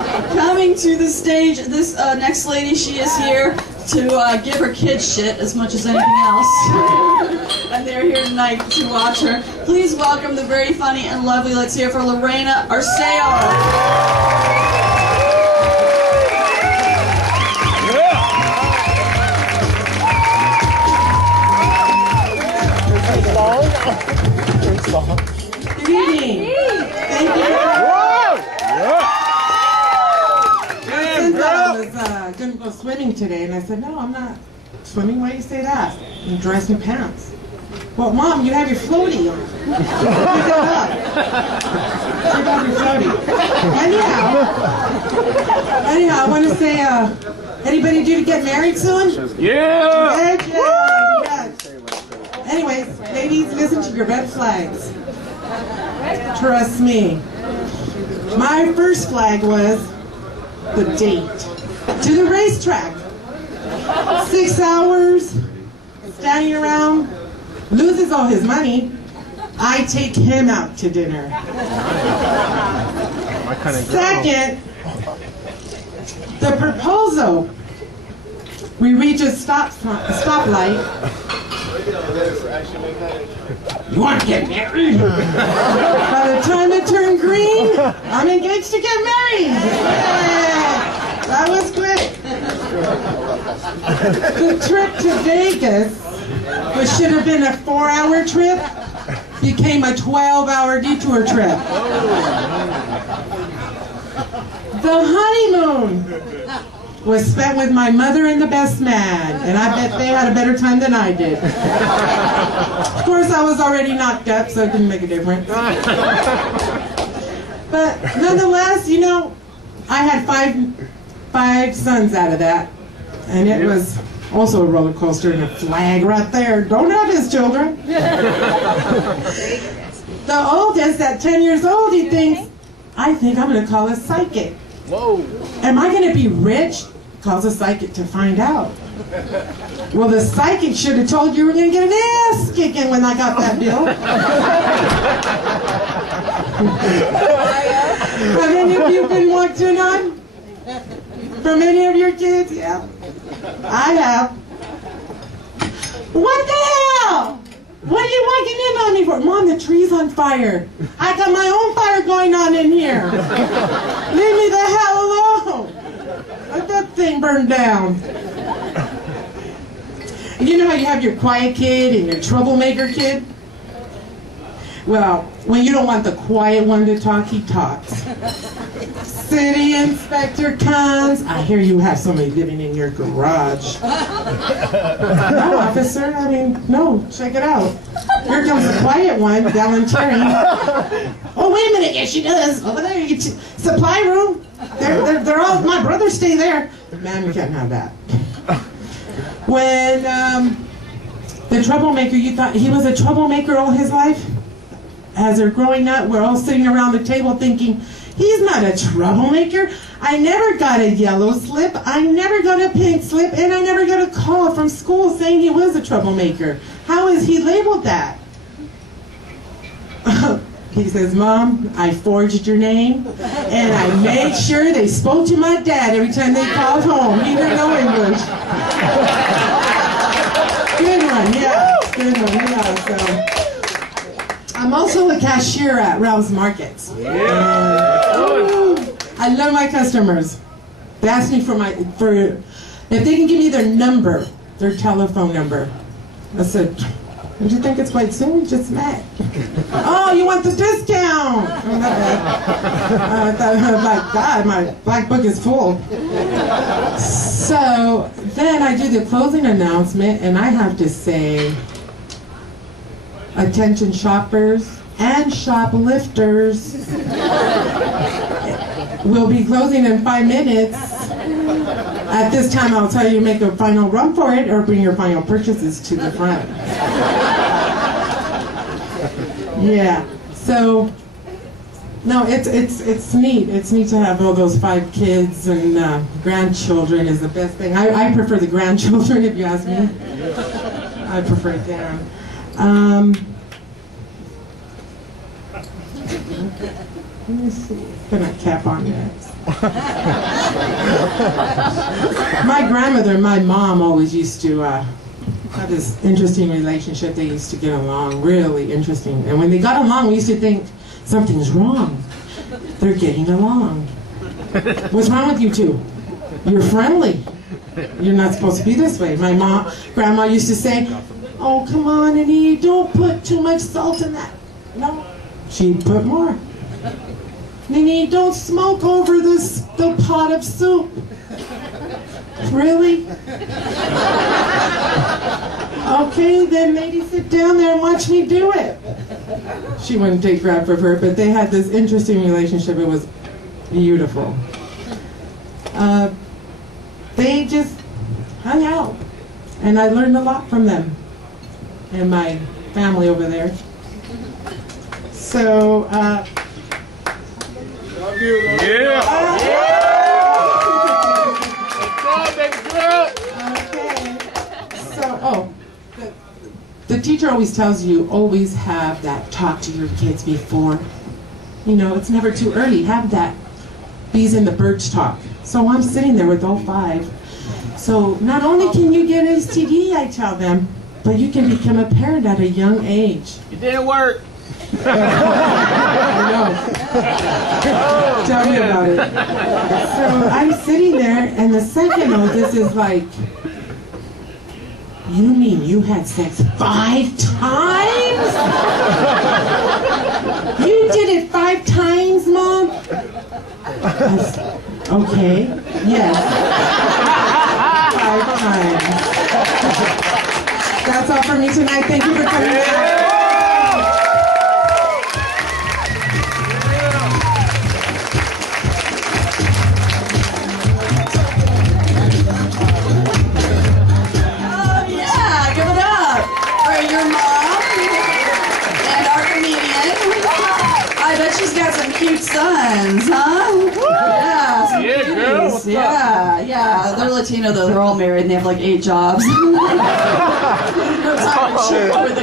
Coming to the stage, this next lady, she is here to give her kids shit as much as anything else. And they're here tonight to watch her. Please welcome the very funny and lovely, let's hear for Lorena Arceo. Good evening. Thank you. I was going to go swimming today, and I said, no, I'm not swimming. Why do you say that? And dress in pants. Well, Mom, you have your floaty on. Pick that up. Take off your floaty. Anyhow, I want to say, anybody due to get married soon? Yeah! Yes. Anyways, ladies, listen to your red flags. Trust me. My first flag was the date. To the racetrack. 6 hours, standing around, loses all his money. I take him out to dinner. Second, the proposal. We reach a stoplight. You want to get married? By the time it turned green, I'm engaged to get married. Yeah, that was quick. The trip to Vegas, which should have been a 4-hour trip, became a 12-hour detour trip. The honeymoon was spent with my mother and the best man, and I bet they had a better time than I did. Of course, I was already knocked up, so it didn't make a difference. But nonetheless, you know, I had five sons out of that, and it was also a roller coaster and a flag right there. Don't have his children. The oldest, at 10 years old, he thinks, I think I'm going to call a psychic. Whoa. Am I going to be rich? Calls a psychic to find out. Well, the psychic should have told you were going to get an ass kicking when I got that bill. Have any of you been watching on? From any of your kids? Yeah. I have. What the hell? What are you walking in on me for? Mom, the tree's on fire. I got my own fire going on in here. Leave me the hell alone. Let that thing burn down. You know how you have your quiet kid and your troublemaker kid? Well, when you don't want the quiet one to talk, he talks. City inspector comes. I hear you have somebody living in your garage. No, officer, I mean, no, check it out. Here comes the quiet one, volunteering. Oh, wait a minute, yes she does. Over there, you get supply room. They're all, my brothers stay there. Man, we can't have that. When the troublemaker, you thought he was a troublemaker all his life? As they're growing up, we're all sitting around the table thinking, he's not a troublemaker. I never got a yellow slip, I never got a pink slip, and I never got a call from school saying he was a troublemaker. How is he labeled that? He says, Mom, I forged your name, and I made sure they spoke to my dad every time they called home. He didn't know English. Good one, yeah. Good one, yeah. So, I'm also a cashier at Ralph's Markets. I love my customers. They ask me if they can give me their number, their telephone number. I said, don't you think it's quite soon? We just met. Oh, you want the discount? Oh, not bad. I thought, my God, my black book is full. So then I do the closing announcement, and I have to say, attention shoppers and shoplifters. We'll be closing in 5 minutes. At this time, I'll tell you to make a final run for it or bring your final purchases to the front. Yeah, so, no, it's neat. It's neat to have all those 5 kids and grandchildren is the best thing. I prefer the grandchildren, if you ask me. I prefer them. Let me see. Put a cap on that. My grandmother and my mom always used to have this interesting relationship. They used to get along, really interesting. And when they got along, we used to think, something's wrong. They're getting along. What's wrong with you two? You're friendly. You're not supposed to be this way. My grandma used to say, oh, come on, Annie, don't put too much salt in that. No, she'd put more. Nini, don't smoke over the pot of soup. Really? Okay, then maybe sit down there and watch me do it. She wouldn't take crap from her, but they had this interesting relationship. It was beautiful. They just hung out, and I learned a lot from them and my family over there. So, Love you. Yeah. Okay. So, the teacher always tells you, always have that talk to your kids before. You know, it's never too early. Have that bees in the birch talk. So I'm sitting there with all five. So not only can you get STD, I tell them, but you can become a parent at a young age. It didn't work. I know. Tell me about it. So I'm sitting there, and the second oldest is like, you mean you had sex 5 times? You did it 5 times, Mom? Okay, yes. 5 times. That's all for me tonight. Thank you for coming out. Your mom and our comedian. I bet she's got some cute sons, huh? Yeah, some cuties. Yeah. They're Latino though. They're all married and they have like 8 jobs. No time to cheat with the